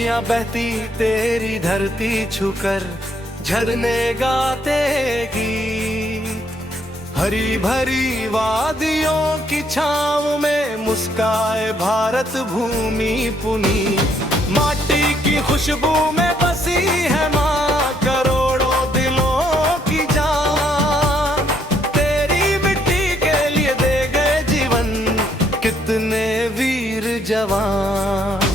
नदियां बहती तेरी धरती छूकर झरने गाते गीत। हरी भरी वादियों की छांव में मुस्काए भारत भूमि पुनीत। माटी की खुशबू में बसी है माँ करोड़ों दिलों की जान। तेरी मिट्टी के लिए दे गए जीवन कितने वीर जवान।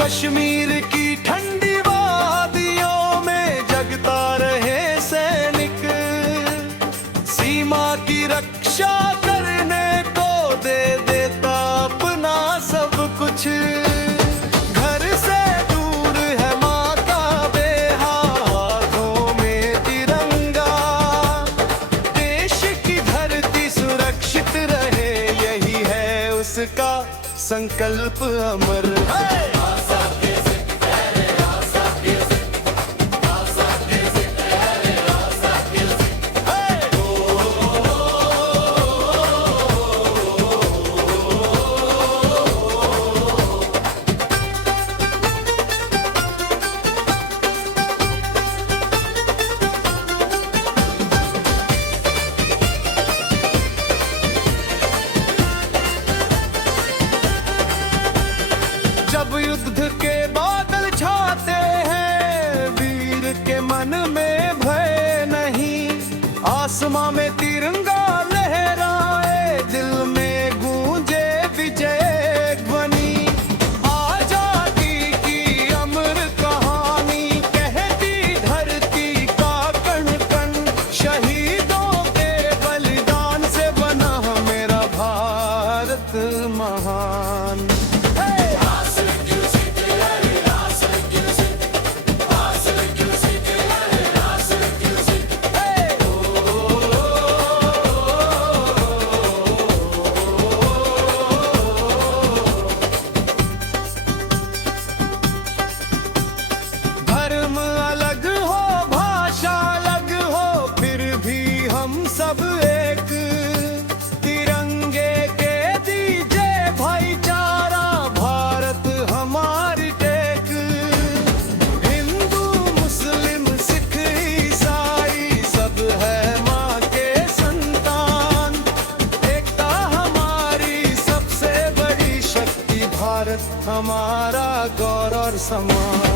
कश्मीर की ठंडी वादियों में जगता रहे सैनिक। सीमा की रक्षा करने को दे देता अपना सब कुछ। घर से दूर है माँ का बेहा, हाथों में तिरंगा। देश की धरती सुरक्षित रहे यही है उसका संकल्प अमर। जब युद्ध के बादल छाते हैं वीर के मन में भय नहीं। आसमां में तिरंगा लहराए दिल में गूंजे विजय ध्वनि। आजादी की अमर कहानी कहती धरती का कण कण। शहीदों के बलिदान से बना मेरा भारत महान। सब एक तिरंगे के दीजिए भाईचारा भारत हमारी टेक। हिंदू मुस्लिम सिख ईसाई सब है माँ के संतान। एकता हमारी सबसे बड़ी शक्ति, भारत हमारा गौरव और सम्मान।